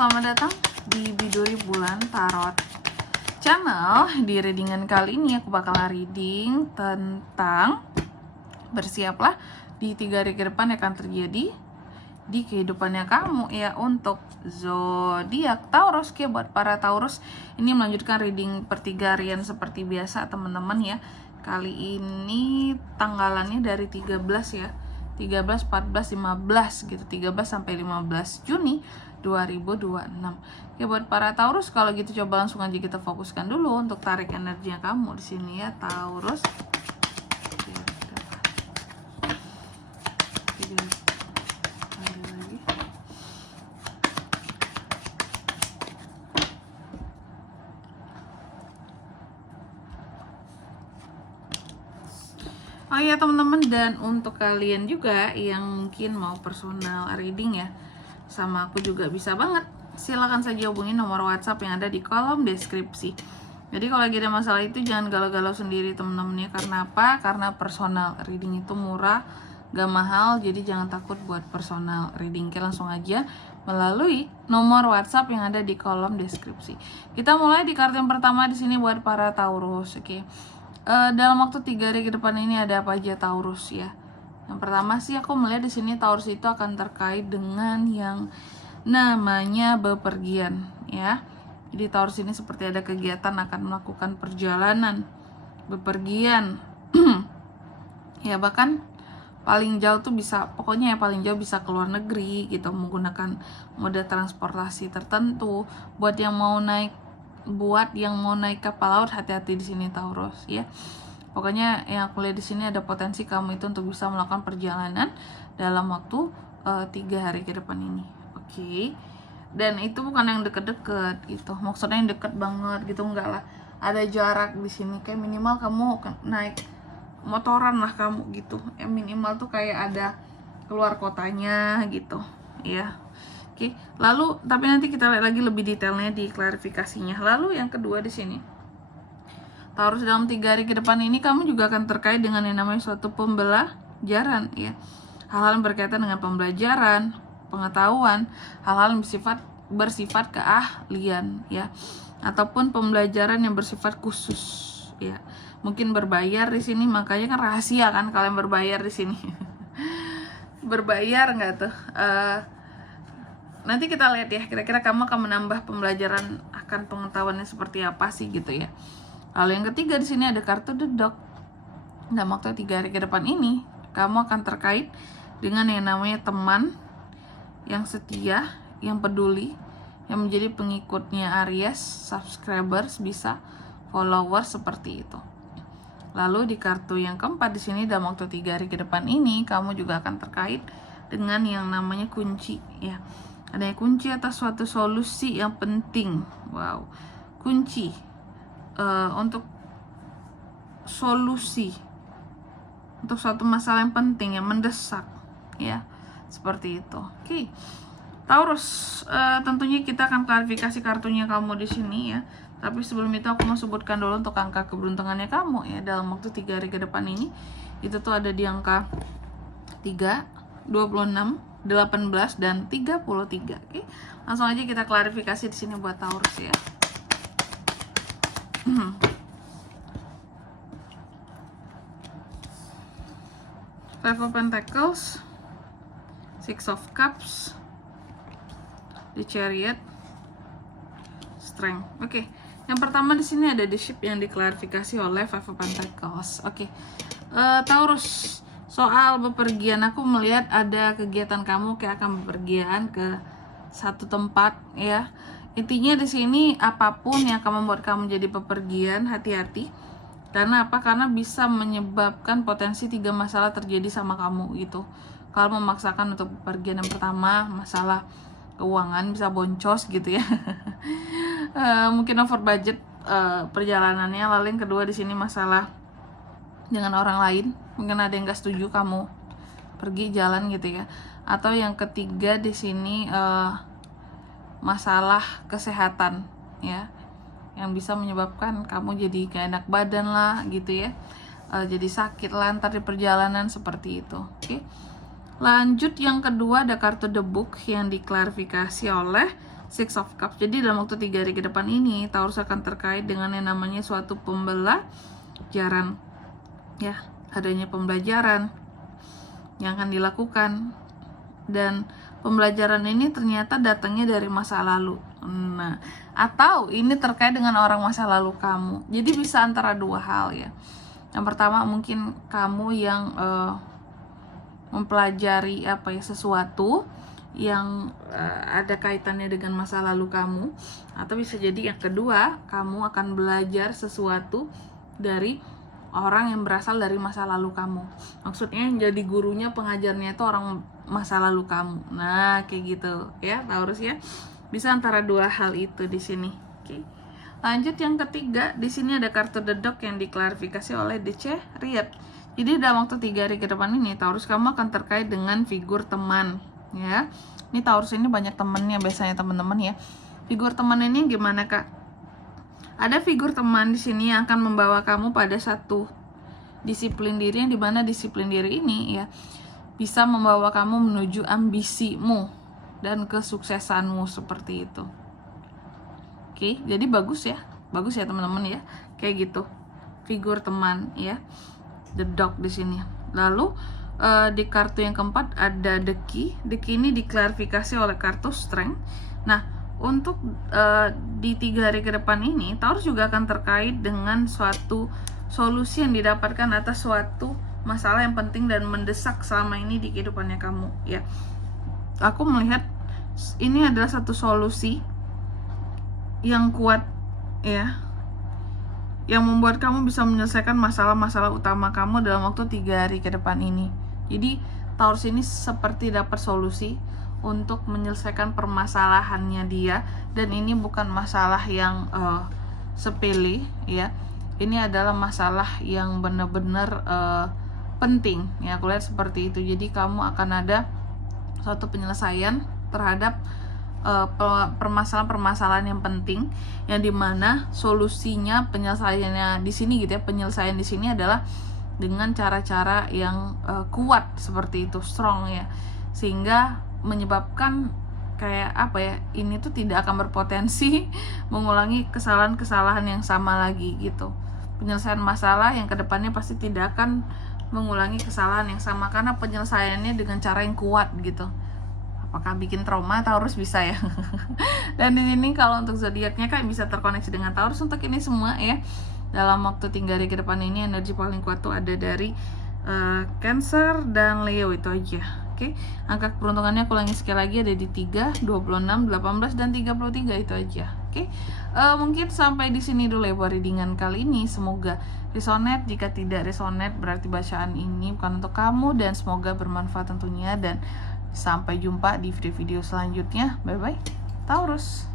selamat datang di Biduri Bulan Tarot Channel. Di readingan kali ini aku bakal reading tentang bersiaplah di 3 hari ke depan yang akan terjadi di kehidupannya kamu ya untuk zodiak Taurus. Oke, buat para Taurus ini melanjutkan reading per 3 harian seperti biasa teman-teman ya. Kali ini tanggalannya dari 13 ya. 13, 14, 15 gitu. 13 sampai 15 Juni 2026. Oke, buat para Taurus kalau gitu coba langsung aja kita fokuskan dulu untuk tarik energinya kamu di sini ya Taurus. Oh iya teman-teman, dan untuk kalian juga yang mungkin mau personal reading ya sama aku juga bisa banget. Silakan saja hubungi nomor WhatsApp yang ada di kolom deskripsi. Jadi kalau lagi ada masalah itu jangan galau-galau sendiri teman-teman ya. Karena apa? Karena personal reading itu murah, gak mahal. Jadi jangan takut buat personal reading. Oke, langsung aja melalui nomor WhatsApp yang ada di kolom deskripsi. Kita mulai di kartu yang pertama di sini buat para Taurus. Oke. Dalam waktu 3 hari ke depan ini ada apa aja Taurus ya. Yang pertama sih aku melihat di sini Taurus itu akan terkait dengan yang namanya bepergian ya. Jadi Taurus ini seperti ada kegiatan akan melakukan perjalanan bepergian. Ya bahkan paling jauh tuh bisa, pokoknya ya paling jauh bisa ke luar negeri gitu menggunakan moda transportasi tertentu. Buat yang mau naik kapal laut, hati-hati di sini Taurus ya. Pokoknya yang aku lihat di sini ada potensi kamu itu untuk bisa melakukan perjalanan dalam waktu 3 hari ke depan ini. Oke. Dan itu bukan yang deket-deket gitu. Maksudnya yang deket banget gitu enggak lah. Ada jarak di sini kayak minimal kamu naik motoran lah kamu gitu. Minimal tuh kayak ada keluar kotanya gitu ya. Oke, lalu tapi nanti kita lihat lagi lebih detailnya di klarifikasinya. Lalu yang kedua di sini, Taurus dalam 3 hari ke depan ini kamu juga akan terkait dengan yang namanya suatu pembelajaran ya. Hal-hal yang berkaitan dengan pembelajaran, pengetahuan, hal-hal yang bersifat keahlian ya, ataupun pembelajaran yang bersifat khusus ya. Mungkin berbayar di sini, makanya kan rahasia kan kalian berbayar di sini. Berbayar nggak tuh? Nanti kita lihat ya, kira-kira kamu akan menambah pembelajaran akan pengetahuannya seperti apa sih gitu ya. Lalu yang ketiga di sini ada kartu The Dog. Dalam waktu 3 hari ke depan ini, kamu akan terkait dengan yang namanya teman yang setia, yang peduli, yang menjadi pengikutnya Aries, subscribers bisa, followers seperti itu. Lalu di kartu yang keempat di sini dalam waktu 3 hari ke depan ini, kamu juga akan terkait dengan yang namanya kunci ya. Ada kunci atas suatu solusi yang penting. Wow, kunci untuk solusi untuk suatu masalah yang penting yang mendesak ya, seperti itu. Oke, Taurus, tentunya kita akan klarifikasi kartunya kamu di sini ya. Tapi sebelum itu aku mau sebutkan dulu untuk angka keberuntungannya kamu ya dalam waktu 3 hari ke depan ini. Itu tuh ada di angka 3, 26, 18 dan 33. Oke. Langsung aja kita klarifikasi di sini buat Taurus ya. Five of Pentacles, Six of Cups, The Chariot, Strength. Oke. Yang pertama di sini ada The Ship yang diklarifikasi oleh Five of Pentacles. Oke. Taurus, soal bepergian aku melihat ada kegiatan kamu kayak akan bepergian ke satu tempat ya. Intinya di sini apapun yang akan membuat kamu jadi bepergian, hati-hati. Karena apa? Karena bisa menyebabkan potensi 3 masalah terjadi sama kamu gitu. Kalau memaksakan untuk bepergian, yang pertama masalah keuangan bisa boncos gitu ya. Mungkin over budget perjalanannya. Lalu yang kedua di sini masalah dengan orang lain, mungkin ada yang gak setuju kamu pergi jalan gitu ya. Atau yang ketiga di sini masalah kesehatan ya, yang bisa menyebabkan kamu jadi gak enak badan lah gitu ya, jadi sakit lah ntar di perjalanan seperti itu. Oke. Lanjut yang kedua ada kartu The Book yang diklarifikasi oleh Six of Cups. Jadi dalam waktu 3 hari ke depan ini Taurus akan terkait dengan yang namanya suatu pembelajaran, ya, adanya pembelajaran yang akan dilakukan, dan pembelajaran ini ternyata datangnya dari masa lalu. Nah, atau ini terkait dengan orang masa lalu kamu. Jadi bisa antara dua hal ya. Yang pertama mungkin kamu yang mempelajari sesuatu yang ada kaitannya dengan masa lalu kamu, atau bisa jadi yang kedua kamu akan belajar sesuatu dari orang yang berasal dari masa lalu kamu. Maksudnya yang jadi gurunya, pengajarnya itu orang masa lalu kamu. Nah, kayak gitu ya Taurus ya. Bisa antara dua hal itu di sini. Oke. Lanjut yang ketiga, di sini ada kartu The Dog yang diklarifikasi oleh The Chariot. Jadi dalam waktu 3 hari ke depan ini Taurus kamu akan terkait dengan figur teman ya. Ini Taurus ini banyak temennya biasanya teman-teman ya. Figur teman ini gimana Kak? Ada figur teman di sini yang akan membawa kamu pada satu disiplin diri, yang dimana disiplin diri ini ya bisa membawa kamu menuju ambisimu dan kesuksesanmu seperti itu. Oke, jadi bagus ya teman-teman ya, kayak gitu figur teman ya, The Dog di sini. Lalu di kartu yang keempat ada The Key. The Key ini diklarifikasi oleh kartu Strength. Nah, untuk di 3 hari ke depan ini Taurus juga akan terkait dengan suatu solusi yang didapatkan atas suatu masalah yang penting dan mendesak selama ini di kehidupannya kamu ya. Aku melihat ini adalah satu solusi yang kuat ya, yang membuat kamu bisa menyelesaikan masalah-masalah utama kamu dalam waktu 3 hari ke depan ini. Jadi Taurus ini seperti dapat solusi untuk menyelesaikan permasalahannya dia, dan ini bukan masalah yang sepele ya. Ini adalah masalah yang benar-benar penting ya, aku lihat seperti itu. Jadi kamu akan ada suatu penyelesaian terhadap permasalahan-permasalahan yang penting, yang dimana solusinya, penyelesaiannya di sini gitu ya, penyelesaian di sini adalah dengan cara-cara yang kuat seperti itu, strong ya, sehingga menyebabkan kayak ini tuh tidak akan berpotensi mengulangi kesalahan-kesalahan yang sama lagi gitu. Penyelesaian masalah yang kedepannya pasti tidak akan mengulangi kesalahan yang sama karena penyelesaiannya dengan cara yang kuat gitu. Apakah bikin trauma? Taurus bisa ya. Dan di sini kalau untuk zodiaknya kan bisa terkoneksi dengan Taurus untuk ini semua ya. Dalam waktu 3 hari ke depan ini energi paling kuat tuh ada dari Cancer dan Leo, itu aja. Oke, angka keberuntungannya aku ulangi sekali lagi, ada di 3, 26, 18 dan 33, itu aja. Oke. Mungkin sampai di sini dulu ya buat readingan kali ini. Semoga resonate. Jika tidak resonate berarti bacaan ini bukan untuk kamu, dan semoga bermanfaat tentunya, dan sampai jumpa di video-video selanjutnya. Bye bye Taurus.